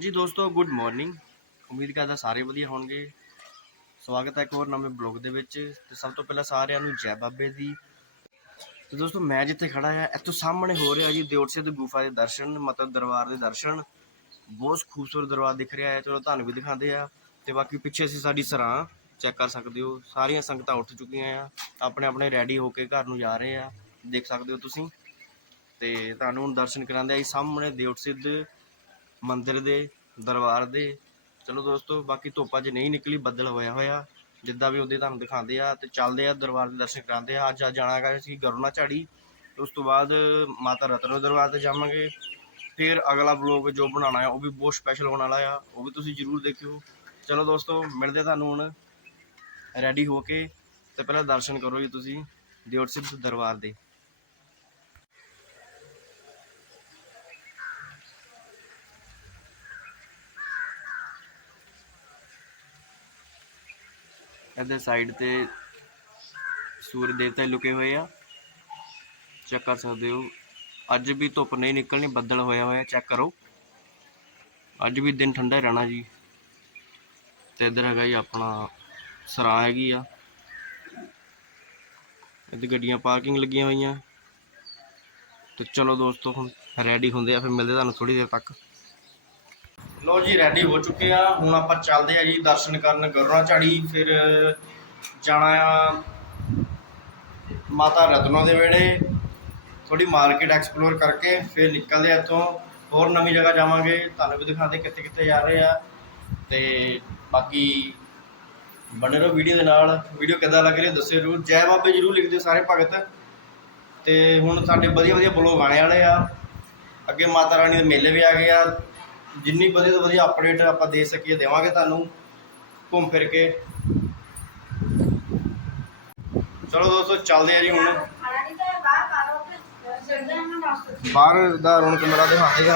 ਹਾਂਜੀ ਦੋਸਤੋ good morning ਉਮੀਦ ਕਰਦਾ ਸਾਰੇ ਵਧੀਆ ਹੋਣਗੇ। ਸਵਾਗਤ ਹੈ ਇੱਕ ਹੋਰ ਨਵੇਂ ਬਲੌਗ ਦੇ ਵਿੱਚ। ਤੇ ਸਭ ਤੋਂ ਪਹਿਲਾਂ ਸਾਰਿਆਂ ਨੂੰ ਜੈ ਬਾਬੇ ਦੀ। ਤੇ ਦੋਸਤੋ, ਮੈਂ ਜਿੱਥੇ ਖੜਾ ਆ ਇੱਥੋਂ ਸਾਹਮਣੇ ਹੋ ਰਿਹਾ ਜੀ ਦਿਓਟਸੇ ਦੀ ਗੁਫਾ ਦੇ ਦਰਸ਼ਨ, ਮਤਲਬ ਦਰਬਾਰ ਦੇ ਦਰਸ਼ਨ। ਬਹੁਤ ਖੂਬਸੂਰਤ ਦਰਬਾਰ ਦਿਖ ਰਿਹਾ ਹੈ। ਚਲੋ, ਤੁਹਾਨੂੰ ਵੀ ਦਿਖਾਉਂਦੇ ਆ ਤੇ ਬਾਕੀ ਪਿੱਛੇ ਅਸੀਂ ਸਾਡੀ ਸਰਾਂ ਚੈੱਕ ਕਰ ਸਕਦੇ ਹੋ। ਸਾਰੀਆਂ ਸੰਗਤਾਂ ਉੱਠ ਚੁੱਕੀਆਂ ਆ। ਆਪਣੇ ਆਪਣੇ ਰੈਡੀ ਹੋ ਕੇ ਘਰ ਨੂੰ ਜਾ ਰਹੇ ਆ। ਦੇਖ ਸਕਦੇ ਹੋ ਤੁਸੀਂ। ਤੇ ਤੁਹਾਨੂੰ ਹੁਣ ਦਰਸ਼ਨ ਕਰਾਉਂਦੇ ਆ ਜੀ ਸਾਹਮਣੇ ਦਿਓਟਸਿੱਧ ਮੰਦਿਰ ਦੇ, ਦਰਬਾਰ ਦੇ। ਚਲੋ ਦੋਸਤੋ, ਬਾਕੀ ਧੁੱਪ ਅੱਜ ਨਹੀਂ ਨਿਕਲੀ, ਬੱਦਲ ਹੋਇਆ ਹੋਇਆ। ਜਿੱਦਾਂ ਵੀ ਉਹਦੇ ਤੁਹਾਨੂੰ ਦਿਖਾਉਂਦੇ ਆ ਤੇ ਚੱਲਦੇ ਆ, ਦਰਬਾਰ ਦੇ ਦਰਸ਼ਨ ਕਰਾਉਂਦੇ ਆ। ਅੱਜ ਜਾਣਾ ਹੈਗਾ ਅਸੀਂ ਗਰੁਣਾ ਝਾੜੀ ਤੇ ਉਸ ਤੋਂ ਬਾਅਦ ਮਾਤਾ ਰਤਨੋ ਦਰਬਾਰ ਤੇ ਜਾਵਾਂਗੇ। ਫਿਰ ਅਗਲਾ ਬਲੌਗ ਜੋ ਬਣਾਉਣਾ ਹੈ ਉਹ ਵੀ ਬਹੁਤ ਸਪੈਸ਼ਲ ਹੋਣ ਵਾਲਾ ਆ। ਉਹ ਵੀ ਤੁਸੀਂ ਜਰੂਰ ਦੇਖਿਓ। ਚਲੋ ਦੋਸਤੋ, ਮਿਲਦੇ ਤੁਹਾਨੂੰ ਹੁਣ। ਰੈਡੀ ਹੋ ਕੇ। ਤੇ ਪਹਿਲਾਂ ਦਰਸ਼ਨ ਕਰੋ ਜੀ ਤੁਸੀਂ, ਦਿਓਰ ਸਿੰਘ ਦਰਬਾਰ ਦੇ। ਇਹਦੇ ਸਾਈਡ ਤੇ ਸੂਰਜ ਦੇਵਤਾ ਲੁਕੇ ਹੋਏ ਆ। ਚੈੱਕ ਕਰ ਸਕਦੇ ਹੋ। ਅੱਜ ਵੀ ਧੁੱਪ ਨਹੀਂ ਨਿਕਲਣੀ, ਬੱਦਲ ਹੋਇਆ ਹੋਇਆ ਚੈੱਕ ਕਰੋ। ਅੱਜ ਵੀ ਦਿਨ ਠੰਡਾ ਹੀ ਰਹਿਣਾ ਜੀ। ਤੇ ਇੱਧਰ ਹੈਗਾ ਜੀ ਆਪਣਾ ਸਰਾਂ ਹੈਗੀ ਆ। ਇੱਧਰ ਗੱਡੀਆਂ ਪਾਰਕਿੰਗ ਲੱਗੀਆਂ ਹੋਈਆਂ। ਤੇ ਚਲੋ ਦੋਸਤੋ, ਹੁਣ ਰੈਡੀ ਹੁੰਦੇ ਆ, ਫਿਰ ਮਿਲਦੇ ਤੁਹਾਨੂੰ ਥੋੜੀ ਦੇਰ ਤੱਕ। ਲੋ ਜੀ ਰੈਡੀ ਹੋ ਚੁੱਕੇ ਆ। ਹੁਣ ਆਪਾਂ ਚੱਲਦੇ ਆ ਜੀ ਦਰਸ਼ਨ ਕਰਨ ਗਰੁਣਾ ਝਾੜੀ ਫਿਰ ਜਾਣਾ ਆ ਮਾਤਾ ਰਤਨੋ ਦੇ ਵਿਹੜੇ। ਥੋੜੀ ਮਾਰਕੀਟ ਐਕਸਪਲੋਰ ਕਰਕੇ ਫਿਰ ਨਿਕਲਦੇ ਆ ਇੱਥੋਂ। ਹੋਰ ਨਵੀਂ ਜਗ੍ਹਾ ਜਾਵਾਂਗੇ। ਤੁਹਾਨੂੰ ਵੀ ਦਿਖਾਉਂਦੇ ਕਿੱਥੇ ਕਿੱਥੇ ਜਾ ਰਹੇ ਆ। ਤੇ ਬਾਕੀ ਬਣੇ ਰਹੋ ਵੀਡੀਓ ਦੇ ਨਾਲ। ਵੀਡੀਓ ਕਿੱਦਾਂ ਲੱਗ ਰਹੀ ਹੈ ਦੱਸਿਓ ਜਰੂਰ। ਜੈ ਬਾਬੇ ਜਰੂਰ ਲਿਖ ਦਿਓ ਸਾਰੇ ਭਗਤ। ਤੇ ਹੁਣ ਸਾਡੇ ਵਧੀਆ ਵਧੀਆ ਬਲੌਗ ਆਣੇ ਵਾਲੇ ਆ। ਅੱਗੇ ਮਾਤਾ ਰਾਣੀ ਦੇ ਮੇਲੇ ਵੀ ਆ ਗਏ ਆ। ਜਿੰਨੀ ਵਧੀਆ ਤੋਂ ਵਧੀਆ ਅਪਡੇਟ ਆਪਾਂ ਦੇ ਸਕੀਏ, ਦੇਵਾਂਗੇ ਤੁਹਾਨੂੰ। ਘੁੰਮ ਫਿਰ ਕੇ। ਚਲੋ ਦੋਸਤੋ, ਚੱਲਦੇ ਆ ਜੀ ਹੁਣ। ਬਾਹਰ ਦਾ ਰੌਣਕ ਮੇਰਾ ਦਿਖਾਉਂਦੇ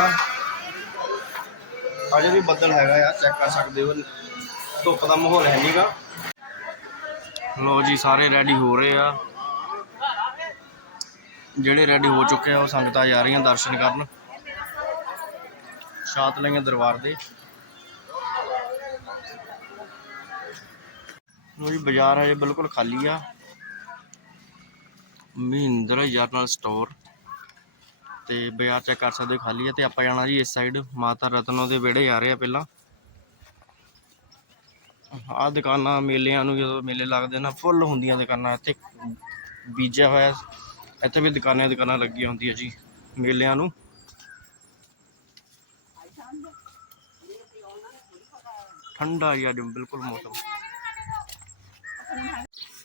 ਅਜੇ ਵੀ ਬੱਦਲ ਹੈਗਾ ਆ ਚੈੱਕ ਕਰ ਸਕਦੇ ਹੋ। ਧੁੱਪ ਦਾ ਮਾਹੌਲ ਹੈ ਨਹੀਂਗਾ ਲੋ ਜੀ, ਸਾਰੇ ਰੈਡੀ ਹੋ ਰਹੇ ਆ। ਜਿਹੜੇ ਰੈਡੀ ਹੋ ਚੁੱਕੇ ਆ, ਉਹ ਸੰਗਤਾਂ ਜਾ ਰਹੀਆਂ ਦਰਸ਼ਨ ਕਰਨ। ਸ਼ਾਤ ਲਈਆਂ ਦਰਬਾਰ ਦੇ। ਲੋ ਜੀ, ਬਾਜ਼ਾਰ ਹਜੇ ਬਿਲਕੁਲ ਖਾਲੀ ਆ। Mahindra general store. ਤੇ ਬਾਜ਼ਾਰ ਚੈੱਕ ਕਰ ਸਕਦੇ ਹੋ, ਖਾਲੀ ਆ। ਤੇ ਆਪਾਂ ਜਾਣਾ ਜੀ ਇਸ ਸਾਈਡ ਮਾਤਾ ਰਤਨੋ ਦੇ ਵਿਹੜੇ ਆ ਰਹੇ ਆ ਪਹਿਲਾਂ। ਆਹ ਦੁਕਾਨਾਂ ਮੇਲਿਆਂ ਨੂੰ ਜਦੋਂ ਮੇਲੇ ਲੱਗਦੇ ਨਾ, ਫੁੱਲ ਹੁੰਦੀਆਂ ਦੁਕਾਨਾਂ, ਇੱਥੇ ਬੀਜਿਆ ਹੋਇਆ। ਇੱਥੇ ਵੀ ਦੁਕਾਨਾਂ ਦੁਕਾਨਾਂ ਲੱਗੀਆਂ ਹੁੰਦੀਆਂ ਜੀ, ਮੇਲਿਆਂ ਨੂੰ। ਠੰਡਾ ਜੀ ਅੱਜ, ਬਿਲਕੁਲ ਮੌਸਮ।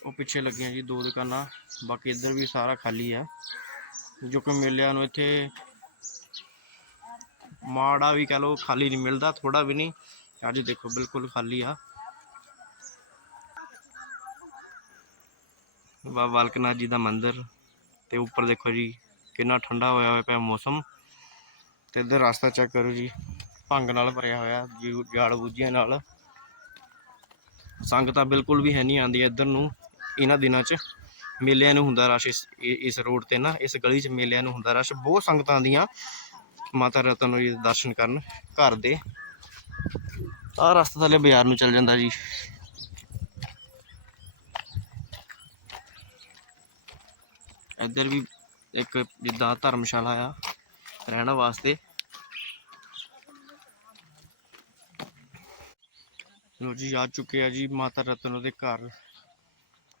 ਉਹ ਪਿੱਛੇ ਲੱਗੀਆਂ ਜੀ ਦੋ ਦੁਕਾਨਾਂ, ਬਾਕੀ ਇੱਧਰ ਵੀ ਸਾਰਾ ਖਾਲੀ ਆ। ਜੋ ਕਿ ਮੇਲਿਆਂ ਨੂੰ ਇੱਥੇ ਮਾੜਾ ਵੀ ਕਹ ਲਓ ਖਾਲੀ ਨਹੀਂ ਮਿਲਦਾ ਥੋੜਾ ਵੀ ਨਹੀਂ। ਅੱਜ ਦੇਖੋ ਬਿਲਕੁਲ ਖਾਲੀ ਆ। ਬਾਬਾ ਬਾਲਕਨਾਥ ਜੀ ਦਾ ਮੰਦਿਰ ਤੇ ਉੱਪਰ ਦੇਖੋ ਜੀ, ਕਿੰਨਾ ਠੰਡਾ ਹੋਇਆ ਹੋਇਆ ਪਿਆ ਮੌਸਮ। ਤੇ ਇੱਧਰ ਰਸਤਾ ਚੈੱਕ ਕਰੋ ਜੀ। ਭੰਗ ਨਾਲ ਭਰਿਆ ਹੋਇਆ, ਜੀ ਬੂਝੀਆਂ ਨਾਲ। ਸੰਗਤਾਂ ਬਿਲਕੁਲ ਵੀ ਹੈ ਨਹੀਂ ਆਉਂਦੀ ਇੱਧਰ ਨੂੰ, ਇਹਨਾਂ ਦਿਨਾਂ 'ਚ। ਮੇਲਿਆਂ ਨੂੰ ਹੁੰਦਾ ਰਸ਼ ਇਸ ਇਸ ਰੋਡ ਤੇ ਨਾ, ਇਸ ਗਲੀ 'ਚ ਮੇਲਿਆਂ ਨੂੰ ਹੁੰਦਾ ਰਸ਼। ਬਹੁਤ ਸੰਗਤਾਂ ਆਉਂਦੀਆਂ, ਮਾਤਾ ਰਤਨ ਜੀ ਦਰਸ਼ਨ ਕਰਨ, ਘਰ ਦੇ। ਆਹ ਰਸਤਾ ਥੱਲੇ ਬਾਜ਼ਾਰ ਨੂੰ ਚੱਲ ਜਾਂਦਾ ਜੀ। ਇੱਧਰ ਵੀ ਇੱਕ ਜਿੱਦਾਂ ਧਰਮਸ਼ਾਲਾ ਆ, ਰਹਿਣ ਵਾਸਤੇ। ਲੋ ਜੀ, ਆ ਚੁੱਕੇ ਆ ਜੀ ਮਾਤਾ ਰਤਨ ਉਹਦੇ ਘਰ।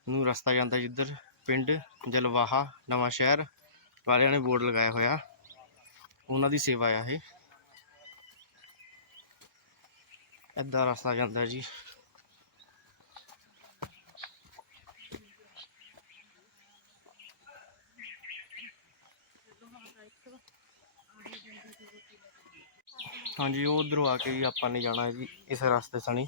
ਨੂੰ ਰਸਤਾ ਜਾਂਦਾ ਜਿੱਧਰ, ਪਿੰਡ ਜਲਵਾਹਾ, ਨਵਾਂ ਸ਼ਹਿਰ, ਵਾਲਿਆਂ ਨੇ ਬੋਰਡ ਲਗਾਇਆ ਹੋਇਆ। ਉਹਨਾਂ ਦੀ ਸੇਵਾ ਆ ਇਹ। ਏਦਾਂ ਰਸਤਾ ਜਾਂਦਾ ਜੀ। ਹਾਂਜੀ, ਉਹ ਉਧਰੋਂ ਆ ਕੇ ਵੀ ਆਪਾਂ ਨੇ ਜਾਣਾ ਜੀ, ਇਸ ਰਸਤੇ ਸਣੀ।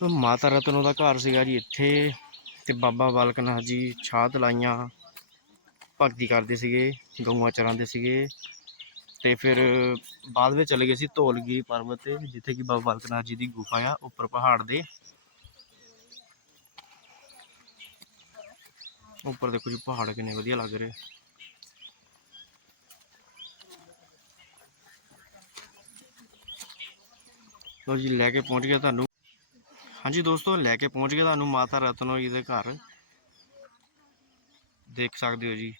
ਮਾਤਾ ਰਤਨੋ ਦਾ ਘਰ ਸੀਗਾ ਜੀ ਇੱਥੇ ਤੇ ਬਾਬਾ ਬਾਲਕ ਨਾਥ ਜੀ ਛਾਤ ਲਾਈਆਂ, ਭਗਤੀ ਕਰਦੇ ਸੀਗੇ, ਗਊਆਂ ਚਰਾਉਂਦੇ ਸੀਗੇ ਤੇ ਫਿਰ ਬਾਅਦ ਵਿੱਚ ਚਲੇ ਗਏ ਸੀ ਧੋਲਗੀ ਪਰਬਤ ਤੇ, ਜਿੱਥੇ ਕਿ ਬਾਬਾ ਬਾਲਕ ਨਾਥ ਜੀ ਦੀ ਗੁਫਾ ਆ, ਉੱਪਰ ਪਹਾੜ ਦੇ। ਉੱਪਰ ਦੇਖੋ ਜੀ ਪਹਾੜ ਕਿੰਨੇ ਵਧੀਆ ਲੱਗ ਰਹੇ। ਲੋ ਜੀ, ਲੈ ਕੇ ਪਹੁੰਚ ਗਿਆ ਤੁਹਾਨੂੰ। ਹਾਂਜੀ ਦੋਸਤੋ, ਲੈ ਕੇ ਪਹੁੰਚ ਗਏ ਤੁਹਾਨੂੰ ਮਾਤਾ ਰਤਨੋ ਜੀ ਦੇ ਘਰ। ਦੇਖ ਸਕਦੇ ਹੋ ਜੀ।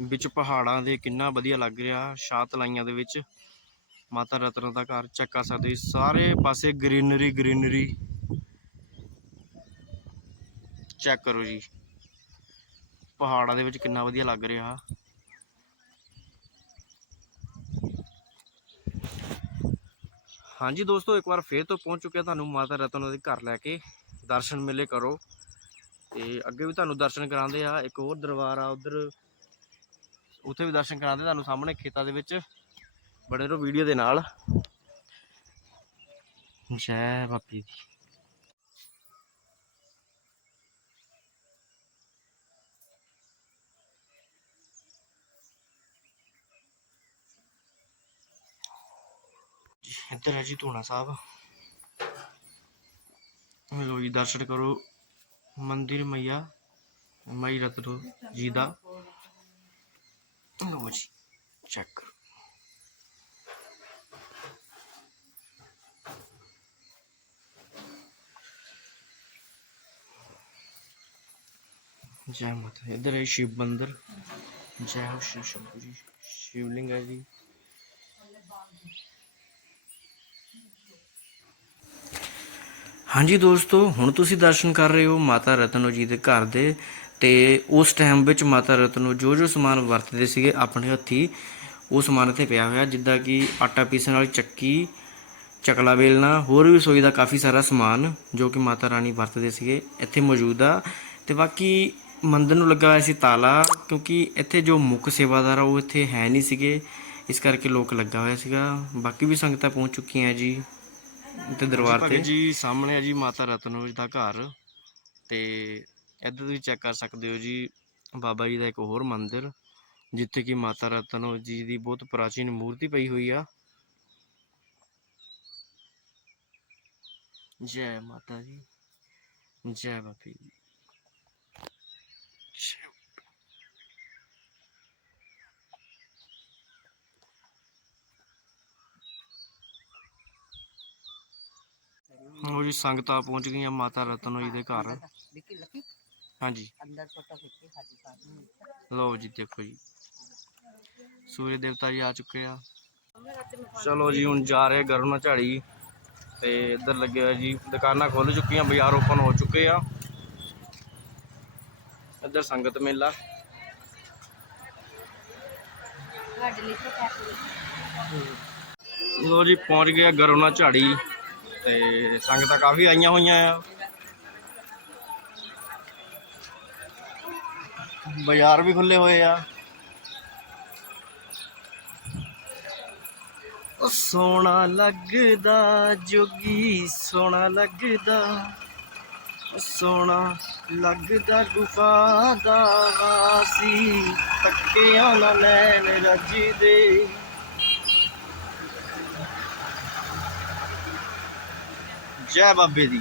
ਵਿੱਚ ਪਹਾੜਾਂ ਦੇ ਕਿੰਨਾ ਵਧੀਆ ਲੱਗ ਰਿਹਾ ਸ਼ਾਹ ਤਲਾਈਆਂ ਦੇ ਵਿੱਚ। ਮਾਤਾ ਰਤਨੋ ਦਾ ਘਰ, ਚੈੱਕ ਕਰ ਸਕਦੇ ਹੋ ਸਾਰੇ ਪਾਸੇ ਗ੍ਰੀਨਰੀ ਗ੍ਰੀਨਰੀ। ਚੈੱਕ ਕਰੋ ਜੀ। ਪਹਾੜਾਂ ਦੇ ਵਿੱਚ ਕਿੰਨਾ ਵਧੀਆ ਲੱਗ ਰਿਹਾ। ਹਾਂਜੀ ਦੋਸਤੋ, ਇੱਕ ਵਾਰ ਫੇਰ ਤੋਂ ਪਹੁੰਚ ਚੁੱਕਿਆ ਤੁਹਾਨੂੰ ਮਾਤਾ ਰਤਨ ਦੇ ਘਰ ਲੈ ਕੇ। ਦਰਸ਼ਨ ਮੇਲੇ ਕਰੋ। ਤੇ ਅੱਗੇ ਵੀ ਤੁਹਾਨੂੰ ਦਰਸ਼ਨ ਕਰਾਉਂਦੇ ਆ ਇੱਕ ਹੋਰ ਦਰਬਾਰ ਆ ਉਧਰ। ਉੱਥੇ ਵੀ ਦਰਸ਼ਨ ਕਰਾਉਂਦੇ ਤੁਹਾਨੂੰ ਸਾਹਮਣੇ ਖੇਤਾਂ ਦੇ ਵਿੱਚ। ਬੜੇ ਰੋ ਵੀਡੀਓ ਦੇ ਨਾਲ। ਜੈ ਬਾਪੀ ਦੀ। ਇੱਧਰ ਹੈ ਜੀ ਧੂਣਾ ਸਾਹਿਬ। ਲੋ ਜੀ, ਦਰਸ਼ਨ ਕਰੋ। ਮੰਦਿਰ ਮਈਆ, ਮਾਈ ਰਤਨੋ ਜੀ ਦਾ। ਲੋ ਜੀ ਚੈੱਕ ਜੈ ਮਾਤਾ ਇੱਧਰ ਹੈ ਸ਼ਿਵ ਮੰਦਿਰ। ਜੈ ਹੋ ਸ਼ਿਵ ਸ਼ੰਭੂ ਜੀ, ਸ਼ਿਵਲਿੰਗ ਹੈ ਜੀ। ਹਾਂਜੀ ਦੋਸਤੋ, ਹੁਣ ਤੁਸੀਂ ਦਰਸ਼ਨ ਕਰ ਰਹੇ ਹੋ ਮਾਤਾ ਰਤਨੋ ਜੀ ਦੇ ਘਰ ਦੇ ਤੇ ਉਸ ਟਾਈਮ ਵਿੱਚ ਮਾਤਾ ਰਤਨੋ ਜੋ ਜੋ ਸਮਾਨ ਵਰਤਦੇ ਸੀਗੇ ਆਪਣੇ ਹੱਥੀ, ਉਹ ਸਮਾਨ ਇੱਥੇ ਪਿਆ ਹੋਇਆ, ਜਿੱਦਾਂ ਕਿ ਆਟਾ ਪੀਸਣ ਵਾਲੀ ਚੱਕੀ, ਚਕਲਾ ਵੇਲਣਾ, ਹੋਰ ਵੀ ਰਸੋਈ ਦਾ ਕਾਫੀ ਸਾਰਾ ਸਮਾਨ ਜੋ ਕਿ ਮਾਤਾ ਰਾਣੀ ਵਰਤਦੇ ਸੀਗੇ, ਇੱਥੇ ਮੌਜੂਦ ਆ। ਤੇ ਬਾਕੀ ਮੰਦਰ ਨੂੰ ਲੱਗਾ ਹੋਇਆ ਸੀ ਤਾਲਾ, ਕਿਉਂਕਿ ਇੱਥੇ ਜੋ ਮੁੱਖ ਸੇਵਾਦਾਰ ਆ, ਉਹ ਇੱਥੇ ਹੈ ਨਹੀਂ ਸੀਗੇ, ਇਸ ਕਰਕੇ ਲੋਕ ਲੱਗਾ ਹੋਇਆ ਸੀਗਾ। ਬਾਕੀ ਵੀ ਸੰਗਤਾਂ ਪਹੁੰਚ ਚੁੱਕੀਆਂ ਜੀ। ਤੇ ਦਰਬਾਰ ਤੇ। ਜੀ ਸਾਹਮਣੇ ਆ ਜੀ ਮਾਤਾ ਰਤਨੋਜ ਦਾ ਘਰ। ਤੇ ਇੱਧਰ ਤੁਸੀਂ ਚੈੱਕ ਕਰ ਸਕਦੇ ਹੋ ਜੀ ਬਾਬਾ ਜੀ ਦਾ ਇੱਕ ਹੋਰ ਮੰਦਿਰ ਜਿੱਥੇ ਕਿ ਮਾਤਾ ਰਤਨੋਜ ਜੀ ਦੀ ਬਹੁਤ ਪ੍ਰਾਚੀਨ ਮੂਰਤੀ ਪਈ ਹੋਈ ਆ। ਜੈ ਮਾਤਾ ਦੀ ਜੈ ਬਾਪੀ ਜੈ। ਉਹ ਜੀ ਸੰਗਤਾਂ ਪਹੁੰਚ ਗਈਆਂ ਮਾਤਾ ਰਤਨੋ ਜੀ ਦੇ ਘਰ। ਲਿਖੀ ਲਿਖੀ ਹਾਂਜੀ। ਅੰਦਰ ਫੋਟੋ ਖਿੱਚੀ ਸਾਡੀ ਸਾਡੀ ਲਓ ਜੀ ਦੇਖੋ ਜੀ। ਸੂਰਜ ਦੇਵਤਾ ਜੀ ਆ ਚੁੱਕੇ ਆ। ਚਲੋ ਜੀ ਹੁਣ ਜਾ ਰਹੇ ਗਰਮਾ ਝਾੜੀ। ਤੇ ਇੱਧਰ ਲੱਗੇ ਹੋਇਆ ਜੀ ਦੁਕਾਨਾਂ ਖੁੱਲ ਚੁੱਕੀਆਂ ਬਾਜ਼ਾਰ ਓਪਨ ਹੋ ਚੁੱਕੇ ਆ। ਇੱਧਰ ਸੰਗਤ ਮੇਲਾ। ਸਾਡੇ ਲਈ ਤਾਂ ਲੋ ਜੀ ਪਹੁੰਚ ਗਏ ਗਰਮਾ ਝਾੜੀ। ਤੇ ਸੰਗਤਾਂ ਕਾਫੀ ਆਈਆਂ ਹੋਈਆਂ ਆ। ਬਾਜ਼ਾਰ ਵੀ ਖੁੱਲੇ ਹੋਏ ਆ। ਉਹ ਸੋਹਣਾ ਲੱਗਦਾ, ਜੋਗੀ ਸੋਹਣਾ ਲੱਗਦਾ। ਸੋਹਣਾ ਲੱਗਦਾ, ਗੁਫਾ ਦਾ ਵਾਸੀ, ਤੱਕਿਆ ਨਾ ਲੈਣ ਰੱਜੀ ਦੇ ਜੈ ਬਾਬੇ ਦੀ।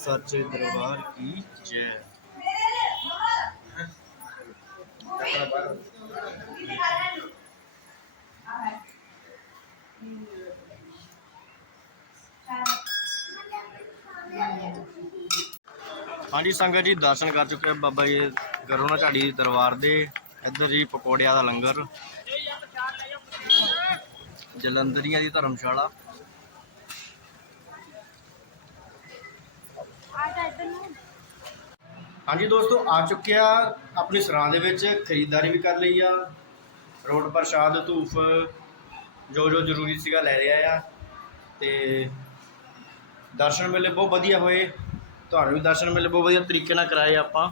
ਸੱਚੇ ਦਰਬਾਰ ਕੀ ਜੈ? ਹਾਂਜੀ ਸੰਗਤ ਜੀ, ਦਰਸ਼ਨ ਕਰ ਚੁੱਕੇ ਬਾਬਾ ਜੀ ਗਰੋਨਾ ਝਾੜੀ ਦਰਬਾਰ ਦੇ। ਇੱਧਰ ਜੀ ਪਕੌੜਿਆਂ ਦਾ ਲੰਗਰ। ਜਲੰਧਰੀਆਂ ਦੀ ਧਰਮਸ਼ਾਲਾ। ਹਾਂਜੀ ਦੋਸਤੋ, ਆ ਚੁੱਕਿਆ ਆਪਣੀ ਸਰਾਂ ਦੇ ਵਿੱਚ, ਖਰੀਦਦਾਰੀ ਵੀ ਕਰ ਲਈ ਆ। ਰੋਡ ਪ੍ਰਸ਼ਾਦ, ਧੂਫ ਜੋ ਜੋ ਜ਼ਰੂਰੀ ਸੀਗਾ ਲੈ ਲਿਆ ਆ। ਤੇ ਦਰਸ਼ਨ ਮੇਲੇ ਬਹੁਤ ਵਧੀਆ ਹੋਏ। ਤੁਹਾਨੂੰ ਵੀ ਦਰਸ਼ਨ ਮੇਲੇ ਬਹੁਤ ਵਧੀਆ ਤਰੀਕੇ ਨਾਲ ਕਰਾਏ ਆਪਾਂ।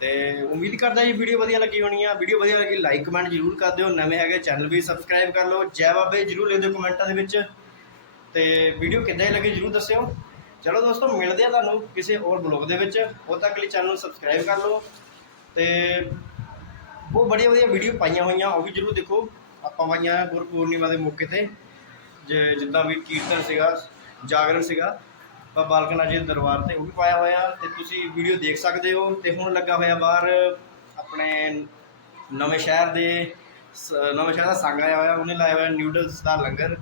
ਤੇ ਉਮੀਦ ਕਰਦਾ ਜੀ ਵੀਡੀਓ ਵਧੀਆ ਲੱਗੀ ਹੋਣੀ ਆ। ਵੀਡੀਓ ਵਧੀਆ ਲੱਗੀ ਲਾਈਕ ਕਮੈਂਟ ਜ਼ਰੂਰ ਕਰ ਦਿਓ। ਨਵੇਂ ਹੈਗੇ ਚੈਨਲ ਵੀ ਸਬਸਕ੍ਰਾਈਬ ਕਰ ਲਓ। ਜੈ ਬਾਬੇ, ਜ਼ਰੂਰ ਲਿਖ ਦਿਓ ਕਮੈਂਟਾਂ ਦੇ ਵਿੱਚ। ਤੇ ਵੀਡੀਓ ਕਿੱਦਾਂ ਦੀ ਲੱਗੀ ਜ਼ਰੂਰ ਦੱਸਿਓ। ਚਲੋ ਦੋਸਤੋ, ਮਿਲਦੇ ਆ ਤੁਹਾਨੂੰ ਕਿਸੇ ਹੋਰ ਬਲੌਗ ਦੇ ਵਿੱਚ। ਉਦੋਂ ਤੱਕ ਲਈ ਚੈਨਲ ਨੂੰ ਸਬਸਕ੍ਰਾਈਬ ਕਰ ਲਓ ਤੇ ਬਹੁਤ ਬੜੀਆਂ ਵਧੀਆ ਵੀਡੀਓ ਪਾਈਆਂ ਹੋਈਆਂ, ਉਹ ਵੀ ਜ਼ਰੂਰ ਦੇਖੋ। ਆਪਾਂ ਪਾਈਆਂ ਗੁਰਪੂਰਨਿਮਾ ਦੇ ਮੌਕੇ ਤੇ। ਜੇ ਜਿੱਦਾਂ ਵੀ ਕੀਰਤਨ ਸੀਗਾ, ਜਾਗਰਣ ਸੀਗਾ ਬਾਬਾ ਬਾਲਕ ਨਾਥ ਜੀ ਦੇ ਦਰਬਾਰ ਤੇ ਉਹ ਵੀ ਪਾਇਆ ਹੋਇਆ। ਤੇ ਤੁਸੀਂ ਵੀਡੀਓ ਦੇਖ ਸਕਦੇ ਹੋ ਤੇ ਹੁਣ ਲੱਗਾ ਹੋਇਆ ਬਾਹਰ ਆਪਣੇ ਨਵੇਂ ਸ਼ਹਿਰ ਦੇ ਸ- ਨਵੇਂ ਸ਼ਹਿਰ ਦਾ ਸੰਗ ਆਇਆ ਹੋਇਆ, ਉਹਨੇ ਲਾਇਆ ਹੋਇਆ ਨਿਊਡਲਸ ਦਾ ਲੰਗਰ।